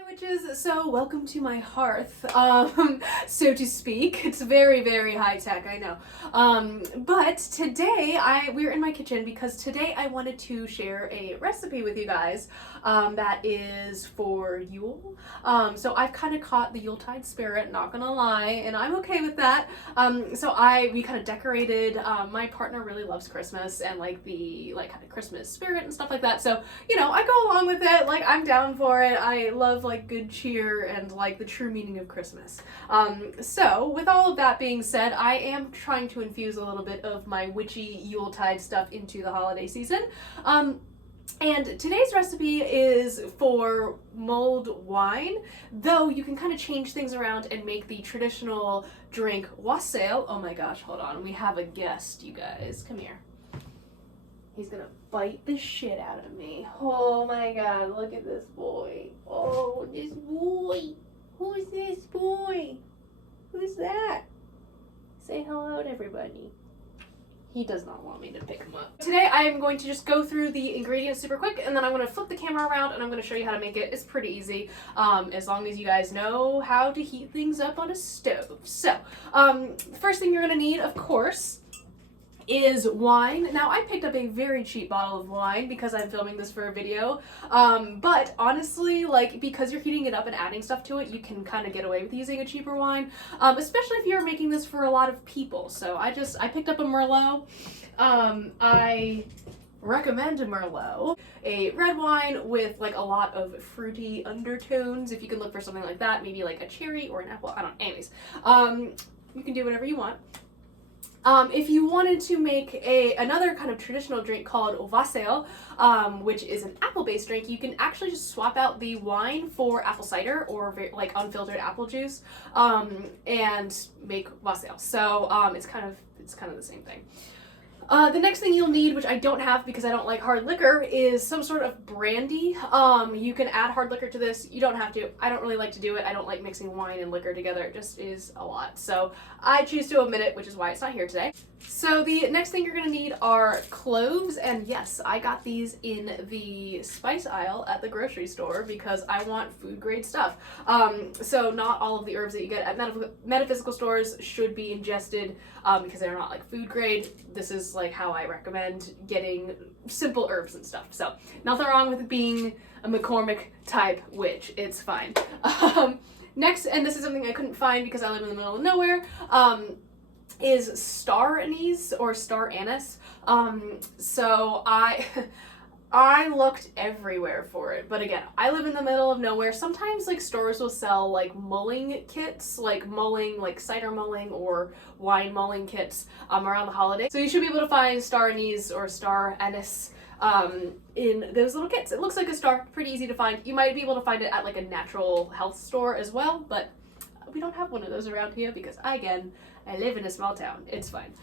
Hi witches, so welcome to my hearth, so to speak. It's very, very high tech, I know. But today we're in my kitchen because today I wanted to share a recipe with you guys that is for Yule. So I've kind of caught the Yuletide spirit, not gonna lie, and I'm okay with that. We kind of decorated. My partner really loves Christmas and like the kind of Christmas spirit and stuff like that. So I go along with it. Like I'm down for it. I love like good cheer and like the true meaning of Christmas. So with all of that being said, I am trying to infuse a little bit of my witchy Yuletide stuff into the holiday season. And today's recipe is for mulled wine, though you can kind of change things around and make the traditional drink Wassail. Oh my gosh, hold on. We have a guest, you guys. Come here. He's gonna bite the shit out of me. Oh my god, look at this boy. Oh, this boy. Who's this boy? Who's that? Say hello to everybody. He does not want me to pick him up. Today I am going to just go through the ingredients super quick, and then I'm going to flip the camera around and I'm going to show you how to make it. It's pretty easy, as long as you guys know how to heat things up on a stove. So, the first thing you're going to need, of course, is wine. Now I picked up a very cheap bottle of wine because I'm filming this for a video, but honestly, like, because you're heating it up and adding stuff to it, you can kind of get away with using a cheaper wine, especially if you're making this for a lot of people. So I picked up a Merlot. I recommend a Merlot, a red wine with like a lot of fruity undertones. If you can look for something like that, maybe like a cherry or an apple, I don't know. Anyways, you can do whatever you want. If you wanted to make another kind of traditional drink called Wassail, which is an apple-based drink, you can actually just swap out the wine for apple cider or like unfiltered apple juice, and make Wassail. So it's kind of the same thing. The next thing you'll need, which I don't have because I don't like hard liquor, is some sort of brandy. You can add hard liquor to this. You don't have to. I don't really like to do it. I don't like mixing wine and liquor together. It just is a lot. So I choose to omit it, which is why it's not here today. So the next thing you're going to need are cloves, and yes, I got these in the spice aisle at the grocery store because I want food grade stuff. So not all of the herbs that you get at metaphysical stores should be ingested because they're not like food grade. This is like how I recommend getting simple herbs and stuff. So nothing wrong with being a McCormick type witch. It's fine. Next, and this is something I couldn't find because I live in the middle of nowhere, is star anise or star anise. So I looked everywhere for it, but again, I live in the middle of nowhere. Sometimes like stores will sell like mulling kits, like cider mulling or wine mulling kits around the holidays. So you should be able to find star anise or star anise in those little kits. It looks like a star, pretty easy to find. You might be able to find it at like a natural health store as well, but we don't have one of those around here because I live in a small town. It's fine.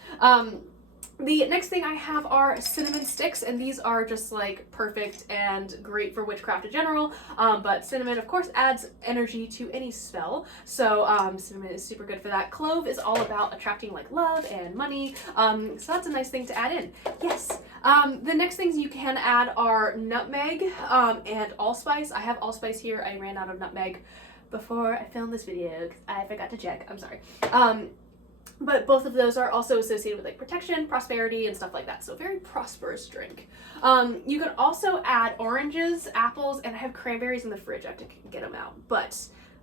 The next thing I have are cinnamon sticks, and these are just like perfect and great for witchcraft in general, but cinnamon of course adds energy to any spell, so cinnamon is super good for that. Clove is all about attracting like love and money, so that's a nice thing to add in. Yes. The next things you can add are nutmeg and allspice. I have allspice here. I ran out of nutmeg before I filmed this video because I forgot to check. I'm sorry. But both of those are also associated with like protection, prosperity, and stuff like that. So very prosperous drink. You can also add oranges, apples, and I have cranberries in the fridge. I have to get them out. But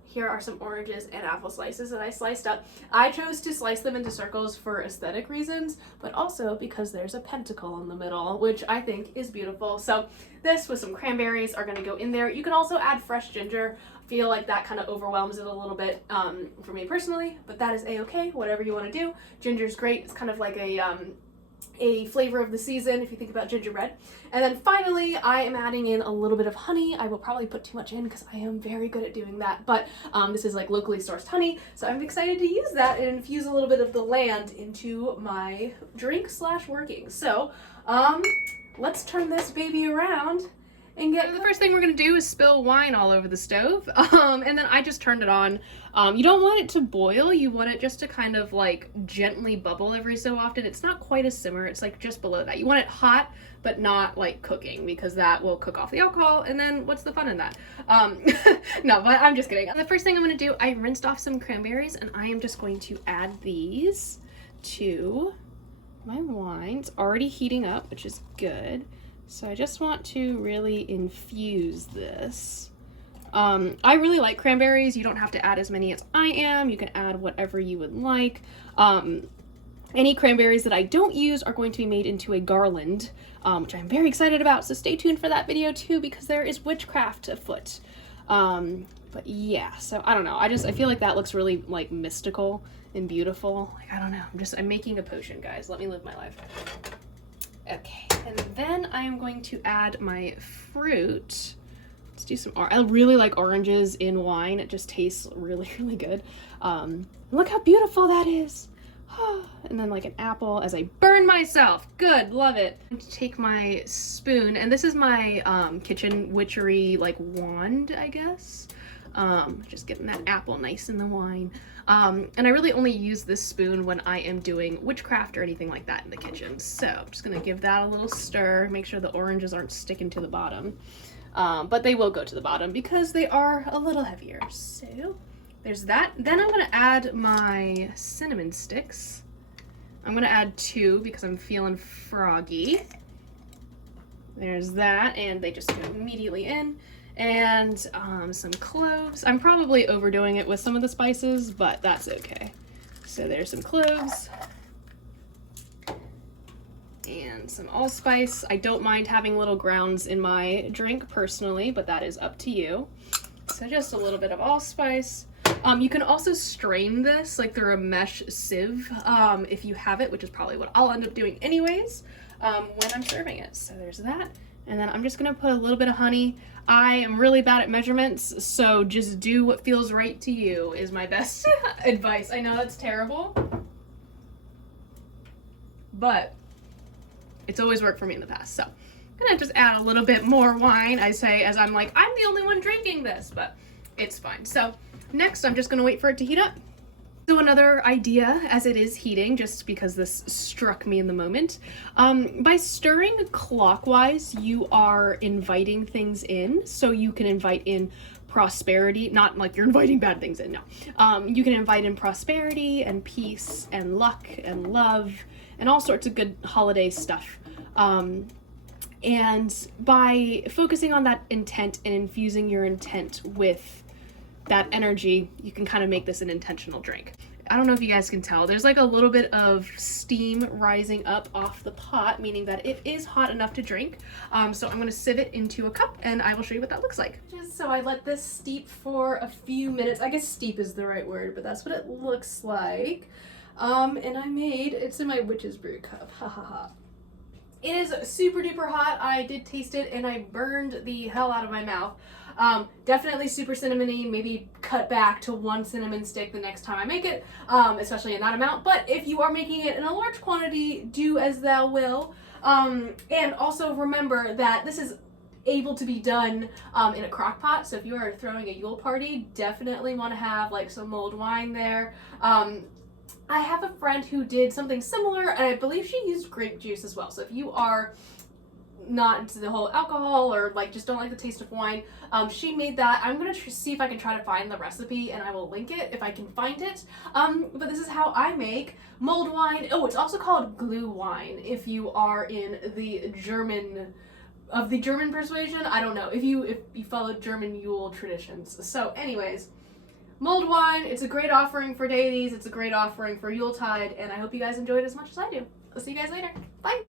here are some oranges and apple slices that I sliced up. I chose to slice them into circles for aesthetic reasons, but also because there's a pentacle in the middle, which I think is beautiful. So this with some cranberries are going to go in there. You can also add fresh ginger. I feel like that kind of overwhelms it a little bit for me personally, but that is a-okay, whatever you want to do. Ginger's great. It's kind of like a flavor of the season if you think about gingerbread. And then finally, I am adding in a little bit of honey. I will probably put too much in because I am very good at doing that, but this is like locally sourced honey, so I'm excited to use that and infuse a little bit of the land into my drink slash working. So let's turn this baby around and get the first thing we're gonna do is spill wine all over the stove, and then I just turned it on. You don't want it to boil, you want it just to kind of like gently bubble every so often. It's not quite a simmer, it's like just below that. You want it hot but not like cooking, because that will cook off the alcohol, and then what's the fun in that? No, but I'm just kidding. The first thing I'm gonna do, I rinsed off some cranberries, and I am just going to add these to my wine. It's already heating up, which is good. So I just want to really infuse this. I really like cranberries. You don't have to add as many as I am. You can add whatever you would like. Any cranberries that I don't use are going to be made into a garland, which I'm very excited about. So stay tuned for that video too, because there is witchcraft afoot. But yeah, so I don't know. I feel like that looks really like mystical and beautiful. Like, I don't know. I'm making a potion, guys. Let me live my life. Okay, and then I am going to add my fruit. Let's do some I really like oranges in wine. It just tastes really, really good. Look how beautiful that is. And then like an apple as I burn myself. Good, love it. I'm going to take my spoon, and this is my kitchen witchery like wand, I guess. Just getting that apple nice in the wine. And I really only use this spoon when I am doing witchcraft or anything like that in the kitchen. So I'm just gonna give that a little stir, make sure the oranges aren't sticking to the bottom. But they will go to the bottom because they are a little heavier. So there's that. Then I'm gonna add my cinnamon sticks. I'm gonna add 2 because I'm feeling froggy. There's that, and they just go immediately in. And some cloves. I'm probably overdoing it with some of the spices, but that's okay. So there's some cloves and some allspice. I don't mind having little grounds in my drink personally, but that is up to you. So just a little bit of allspice. You can also strain this like through a mesh sieve if you have it, which is probably what I'll end up doing anyways when I'm serving it. So there's that. And then I'm just gonna put a little bit of honey. I am really bad at measurements, so just do what feels right to you is my best advice. I know that's terrible, but it's always worked for me in the past. So I'm gonna just add a little bit more wine, I say, as I'm like, I'm the only one drinking this, but it's fine. So next, I'm just gonna wait for it to heat up. So another idea as it is heating, just because this struck me in the moment, by stirring clockwise, you are inviting things in. So you can invite in prosperity, not like you're inviting bad things in, no. You can invite in prosperity and peace and luck and love and all sorts of good holiday stuff. And by focusing on that intent and infusing your intent with that energy, you can kind of make this an intentional drink. I don't know if you guys can tell, there's like a little bit of steam rising up off the pot, meaning that it is hot enough to drink. So I'm gonna sieve it into a cup and I will show you what that looks like. So I let this steep for a few minutes. I guess steep is the right word, but that's what it looks like. And I made, it's in my witch's brew cup, ha ha ha. It is super duper hot. I did taste it and I burned the hell out of my mouth. Definitely super cinnamony, maybe cut back to 1 cinnamon stick the next time I make it, especially in that amount. But if you are making it in a large quantity, do as thou will. And also remember that this is able to be done in a crock pot. So if you are throwing a Yule party, definitely want to have like some mulled wine there. I have a friend who did something similar, and I believe she used grape juice as well. So if you are not into the whole alcohol or like just don't like the taste of wine, she made that. I'm gonna see if I can try to find the recipe, and I will link it if I can find it. But this is how I make mulled wine. Oh, it's also called glue wine if you are in the German persuasion. I don't know if you follow German Yule traditions. So anyways, mulled wine, it's a great offering for deities, it's a great offering for Yuletide, and I hope you guys enjoyed it as much as I do. I'll see you guys later. Bye!